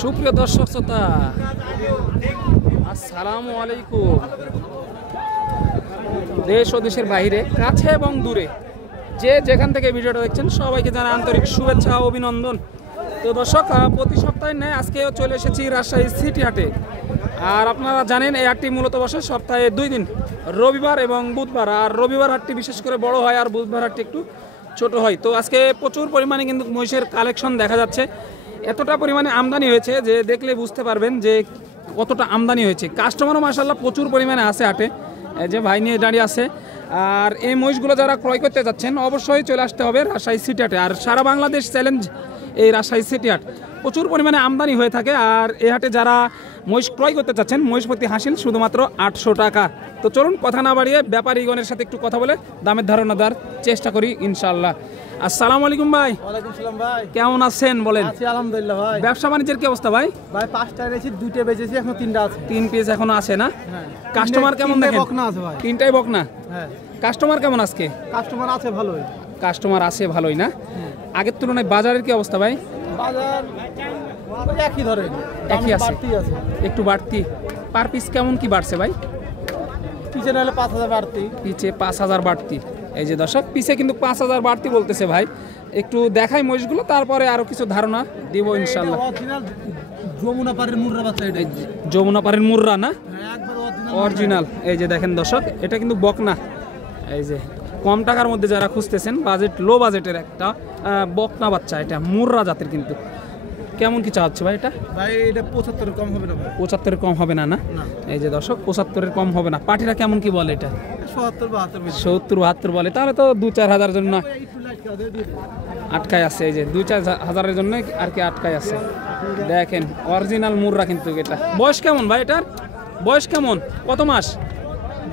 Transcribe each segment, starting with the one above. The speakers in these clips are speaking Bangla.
সুপ্রিয় দর্শক শ্রোতা, আসসালামু আলাইকুম। দেশ ও দেশের বাইরে, কাছে এবং দূরে, যে যেখান থেকে ভিডিওটা দেখছেন সবাইকে জানাই আন্তরিক শুভেচ্ছা ও অভিনন্দন। তো দর্শক, প্রতি সপ্তাহে নেয় আজকেও চলে এসেছি রাজশাহী সিটি হাটে। আর আপনারা জানেন এই হাটটি মূলত বসে সপ্তাহে 2 দিন, রবিবার এবং বুধবার। আর রবিবার হাটটি বিশেষ করে বড় হয়, আর বুধবার হাটটি একটু ছোট হয়। তো আজকে প্রচুর পরিমাণে কিন্তু মহিষের কালেকশন দেখা যাচ্ছে। এতটা পরিমাণে আমদানি হয়েছে যে দেখলে বুঝতে পারবেন যে কতটা আমদানি হয়েছে। কাস্টমারও মাশাআল্লাহ প্রচুর পরিমাণে আছে হাটে, যে ভাই নিয়ে দাঁড়িয়ে আছে। আর এই মহিষগুলো যারা ক্রয় করতে যাচ্ছেন অবশ্যই চলে আসতে হবে রাজশাহী সিটি হাটে। আর সারা বাংলাদেশ চ্যালেঞ্জ এই রাজশাহী সিটি হাট, প্রচুর পরিমাণে আমদানি হয়ে থাকে। আর এই হাটে যারা মহিষ ক্রয় করতে চাচ্ছেন, মহিষ প্রতি হাসিল শুধুমাত্র 800 টাকা। তো চলুন কথা না বাড়িয়ে ব্যাপারীগণের সাথে একটু কথা বলে দামের ধারণা দেওয়ার চেষ্টা করি ইনশাআল্লাহ। আসসালামু আলাইকুম ভাই। ওয়ালাইকুম সালাম ভাই। কেমন আছেন বলেন? আছি আলহামদুলিল্লাহ ভাই। ব্যবসা বাণিজ্যের কি অবস্থা ভাই? ভাই 5টা এনেছি, 2টা বেচেছি, এখন 3টা আছে। 3 পিস এখনো আছে না? হ্যাঁ। কাস্টমার কেমন দেখেন? বকনা আছে ভাই। 3টাই বকনা। হ্যাঁ। কাস্টমার কেমন আজকে? কাস্টমার আছে ভালোই। কাস্টমার আছে ভালোই না? আগের তুলনায় বাজারের কি অবস্থা ভাই? বাজার একই ধরেন, একই আছে, বাড়তি আছে, একটু বাড়তি। পার পিস কেমন কি বাড়ছে ভাই? পিছে নাহলে 5000 বাড়তি, পিছে 5000 বাড়তি। এই যে দর্শক, পিছে কিন্তু 5000 বাড়তি বলতেছে ভাই। একটু দেখাই মহিষগুলো, তারপরে আরো কিছু ধারণা দিব ইনশাআল্লাহ। অরিজিনাল যমুনা পাড়ের মুররা বাচ্চা এটা। যমুনা পাড়ের মুররা না? হ্যাঁ, একবার অরিজিনাল। এই যে দেখেন দর্শক, এটা কিন্তু বকনা। এই যে কম টাকার মধ্যে যারা খুঁজতেছেন, বাজেট লো বাজেটের একটা বকনা বাচ্চা, এটা মুররা জাতের। কিন্তু কেমন কি চাচ্ছে ভাই এটা? ভাই এটা 75 কম হবে না ভাই। 75 কম হবে না? না, এই যে দর্শক 75 কম হবে না। পাটিরা কেমন কি বলে এটা? 70-72 বলে। তাহলে তো 2-4 হাজার জন্য আটকায় আছে। এই যে 2-4 হাজারের জন্য আর কি আটকায় আছে। দেখেন অরিজিনাল মুররা কিন্তু এটা। বয়স কেমন ভাই এটার? বয়স কেমন? কত মাস?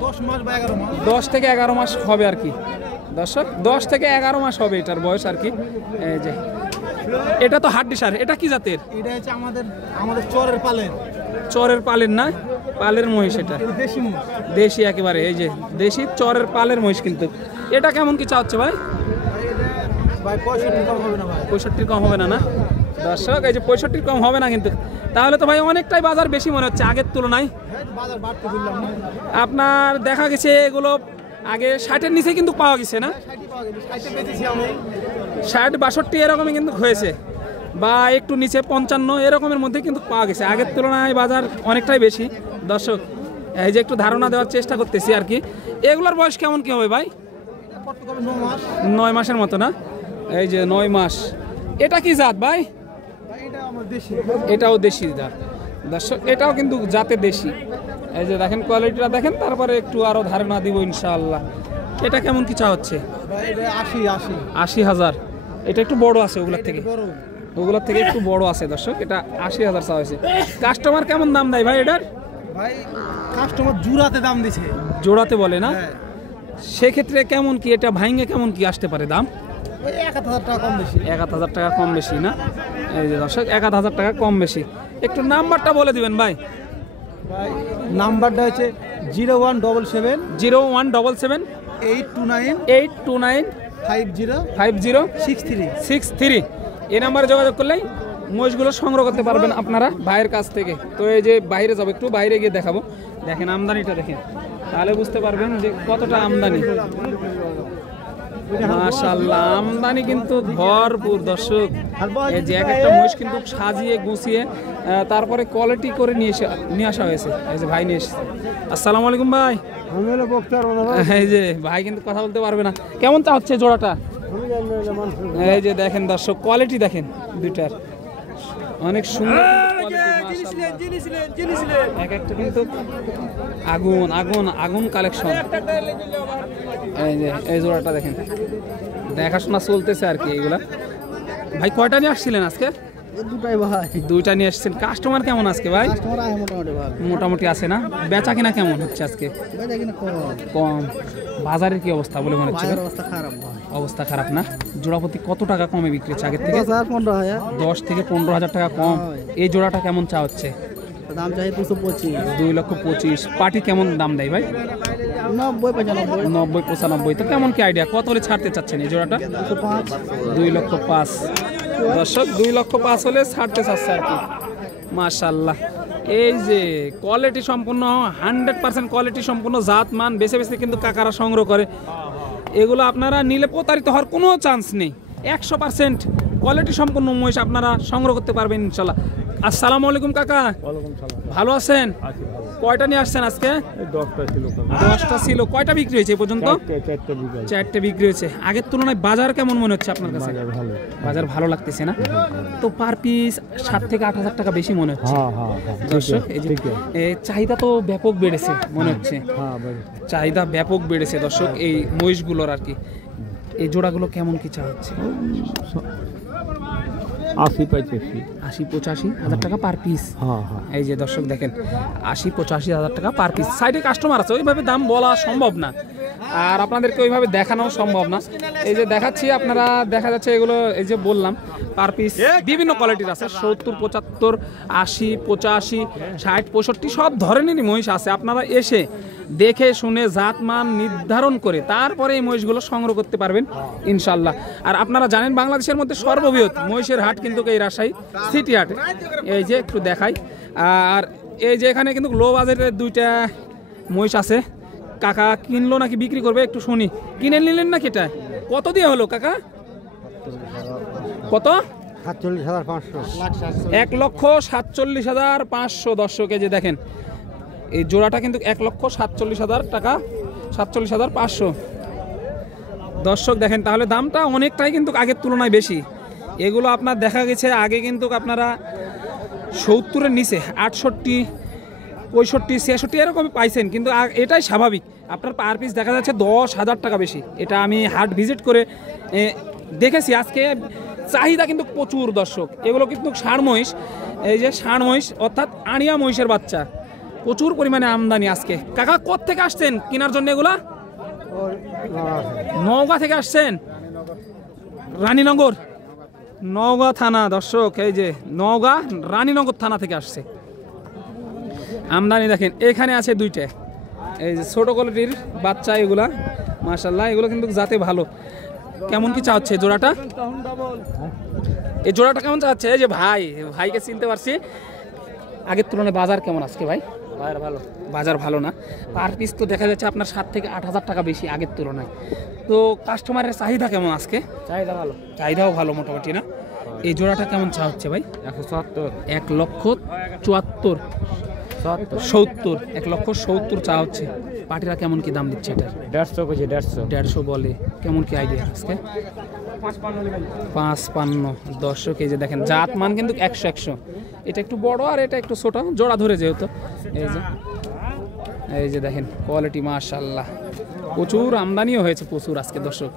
10 মাস বা 11 মাস। 10 থেকে 11 মাস হবে আর কি দর্শক। 10 থেকে 11 মাস হবে এটার বয়স আর কি। এই যে এটা তো হাড্ডি সার। এটা কি জাতের? এটা হচ্ছে আমাদের চরের পালের। চরের পালের না? পালের মহিষ এটা। দেশি মহিষ। দেশি একেবারে। এই যে দেশি চরের পালের মহিষ কিন্তু। এটা কেমন কি চাচ্ছে ভাই? ভাই 65 কম হবে না ভাই। 65 কম হবে না? না দর্শক, এই যে 65 কম হবে না কিন্তু। তাহলে তো ভাই অনেকটাই বাজার বেশি মনে হচ্ছে আগের তুলনায়। বাজার বাড়তে বললাম না। আপনার দেখা গেছে এগুলো আগে 60-এর নিচে কিন্তু পাওয়া গেছে না? 60-62 এরকমই কিন্তু হয়েছে, বা একটু নিচে 55 এরকমের মধ্যে কিন্তু পাওয়া গেছে। আগের তুলনায় বাজার অনেকটাই বেশি দর্শক। এই যে একটু ধারণা দেওয়ার চেষ্টা করতেছি আর কি। এগুলোর বয়স কেমন কি হবে ভাই? 9 মাসের মতো না? এই যে 9 মাস। এটা কি জাত ভাই? এটাও দেশি জাত দর্শক, এটাও কিন্তু জাতে দেশি। এই যে দেখেন কোয়ালিটিটা দেখেন, তারপরে একটু আরো ধারণা দিব ইনশাআল্লাহ। এটা কেমন কি চা হচ্ছে? 80,000। এটা একটু বড় আছে ওগুলোর থেকে একটু বড় আছে দর্শক। এটা 80,000 চা হয়েছে। কাস্টমার কেমন দাম দেয় ভাই এটার? ভাই কাস্টমার জোড়াতে দাম দিছে। জোড়াতে বলে না? সেক্ষেত্রে কেমন কি এটা ভাঙে কেমন কি আসতে পারে দাম? 1000 টাকা কম বেশি। 1000 টাকা কম বেশি না? এই যে দর্শক 1000 টাকা কম বেশি। একটু নাম্বারটা বলে দিবেন ভাই। ভাই নাম্বারটা হচ্ছে 0177 829 5063। এই নাম্বারে যোগাযোগ করলেই মহিষগুলো সংগ্রহ করতে পারবেন আপনারা ভাইয়ের কাছ থেকে। তো এই যে বাইরে যাবো, একটু বাইরে গিয়ে দেখাবো। দেখেন আমদানিটা দেখেন, তাহলে বুঝতে পারবেন যে কতটা আমদানি। মাশাআল্লাহ, আমদানি কিন্তু ভরপুর দর্শক। এই যে এক একটা মহিষ কিন্তু সাজিয়ে গুছিয়ে তারপরে কোয়ালিটি করে নিয়ে আসা হয়েছে। এই যে ভাই নিয়ে এসেছে। আসসালামু আলাইকুম ভাই। এই যে ভাই কিন্তু কথা বলতে পারবে না। কেমন চা হচ্ছে জোড়াটা? এই যে দেখেন দর্শক, কোয়ালিটি দেখেন দুইটার, অনেক সুন্দর এক একটা কিন্তু আগুন আগুন আগুন কালেকশন। এই যে এই জোড়াটা দেখেন, দেখাশোনা চলতেছে আর কি এগুলা। ভাই কয়টা নিয়ে আসছিলেন আজকে? দুইটা নিয়ে আসছেন। কাস্টমার কেমন আজকে ভাই? মোটামুটি আছে না? বেচা কিনা কেমন হচ্ছে আজকে? কম। বাজারের কি অবস্থা বলে মনে হচ্ছে? অবস্থা খারাপ না? জোড়াপতি কত টাকা কমে বিক্রি হচ্ছে আগের থেকে? 10 থেকে 15,000 টাকা কম। এই জোড়াটা কেমন চা হচ্ছে? দাম চাই 2,25,000। পাটি কেমন দাম দেয় ভাই? 90-95। তো কেমন কি আইডিয়া, কত হলে ছাড়তে চাচ্ছেন এই জোড়াটা? 2,05,000। দর্শক 2,05,000 হলে ছাড়তে চাচ্ছে আর কি। মাশাআল্লাহ, এই যে কোয়ালিটি সম্পূর্ণ 100% কোয়ালিটি সম্পূর্ণ জাত মান বেছে বেছে কিন্তু কাকারা সংগ্রহ করে। এগুলো আপনারা নিলে প্রতারিত হওয়ার কোনো চান্স নেই। 100% কোয়ালিটি সম্পূর্ণ মহিষ আপনারা সংগ্রহ করতে পারবেন ইনশাল্লাহ। আসসালামু আলাইকুম কাকা, ভালো আছেন? কয়টা নিয়ে আসছেন আজকে? 10টা ছিল। কয়টা বিক্রি হয়েছে এই পর্যন্ত? 4টে বিক্রি হয়েছে। আগের তুলনায় বাজার কেমন মনে হচ্ছে আপনার কাছে? বাজার ভালো লাগতেছে না তো? পার পিস 7 থেকে 8,000 টাকা বেশি মনে হচ্ছে। দর্শক, এই যে চাহিদা তো ব্যাপক বেড়েছে মনে হচ্ছে, চাহিদা ব্যাপক বেড়েছে দর্শক এই মহিষগুলোর আর কি। এই জোড়াগুলো কেমন কি চা হচ্ছে? 80-85,000 টাকা পার পিস। এই যে দর্শক দেখেন, 80-85,000 টাকা পার পিস। সাইডে কাস্টমার আছে, ওইভাবে দাম বলা সম্ভব না আর আপনাদেরকে ওইভাবে দেখানো সম্ভব না। এই যে দেখাচ্ছি, আপনারা দেখা যাচ্ছে এগুলো এই যে বললাম পার পিস বিভিন্ন কোয়ালিটির আছে। 70-75, 80-85, 60-65 সব ধরনেরই মহিষ আছে। আপনারা এসে দেখে শুনে জাতমান নির্ধারণ করে তারপরে এই মহিষগুলো সংগ্রহ করতে পারবেন ইনশাল্লাহ। আর আপনারা জানেন বাংলাদেশের মধ্যে সর্ববৃহৎ মহিষের হাট কিন্তু এই রাজশাহী সিটি হাট। এই যে একটু দেখাই, আর এই যে এখানে কিন্তু লো বাজেটের 2টা মহিষ আছে। কাকা কিনলো নাকি বিক্রি করবে একটু শুনি। কিনে নিলেন নাকি? এটা কত দিয়ে হলো কাকা? কত? 1,47,500। দর্শক এই যে দেখেন, এই জোড়াটা কিন্তু 1,47,000 টাকা, 47,500। দর্শক দেখেন, তাহলে দামটা অনেকটাই কিন্তু আগের তুলনায় বেশি। এগুলো আপনার দেখা গেছে আগে কিন্তু আপনারা 70-এর নিচে 68, 65, 66 এরকমই পাইছেন, কিন্তু এটাই স্বাভাবিক। আপনার পার পিস দেখা যাচ্ছে 10,000 টাকা বেশি। এটা আমি হাট ভিজিট করে দেখেছি। আজকে চাহিদা কিন্তু প্রচুর দর্শক। এগুলো কিন্তু ষাঁড় মহিষ, এই যে ষাঁড় মহিষ অর্থাৎ আড়িয়া মহিষের বাচ্চা, প্রচুর পরিমাণে আমদানি আজকে। কাকা কোথা থেকে আসছেন কেনার জন্য এগুলা? নওগাঁ থেকে আসছেন? রানীনগর, নওগাঁ থানা। দর্শক এই যে নওগাঁ রানীনগর থানা থেকে আসছে। আমদানি দেখেন, এখানে আছে 2টে এই যে ছোট কোয়ালিটির বাচ্চা। এগুলা মাশাআল্লাহ, এগুলো কিন্তু জাতে ভালো। কেমন কি চাচ্ছে জোড়াটা? এই জোড়াটা কেমন চাচ্ছে? এই যে ভাইকে চিনতে পারছি। আগের তুলনায় বাজার কেমন আজকে ভাই? বাজার ভালো না। পার পিস তো দেখা যাচ্ছে আপনার 7 থেকে 8,000 টাকা বেশি আগের তুলনায়। তো কাস্টমারের চাহিদা কেমন আজকে? চাহিদাও ভালো মোটামুটি না? এই জোড়াটা কেমন চা হচ্ছে ভাই? 1,74,000, 70, 1,70,000 চা হচ্ছে। পার্টিরা কেমন কি দাম দিচ্ছে এটা? 150 বলে। কেমন কি আইডিয়া আজকে? 55। দর্শক এই যে দেখেন, জাত মান কিন্তু 100-100। এটা একটু বড় আর এটা একটু ছোট, জোড়া ধরে যেহেতু। এই যে দেখেন কোয়ালিটি মাশাআল্লাহ, প্রচুর আমদানিও হয়েছে প্রচুর আজকে দর্শক।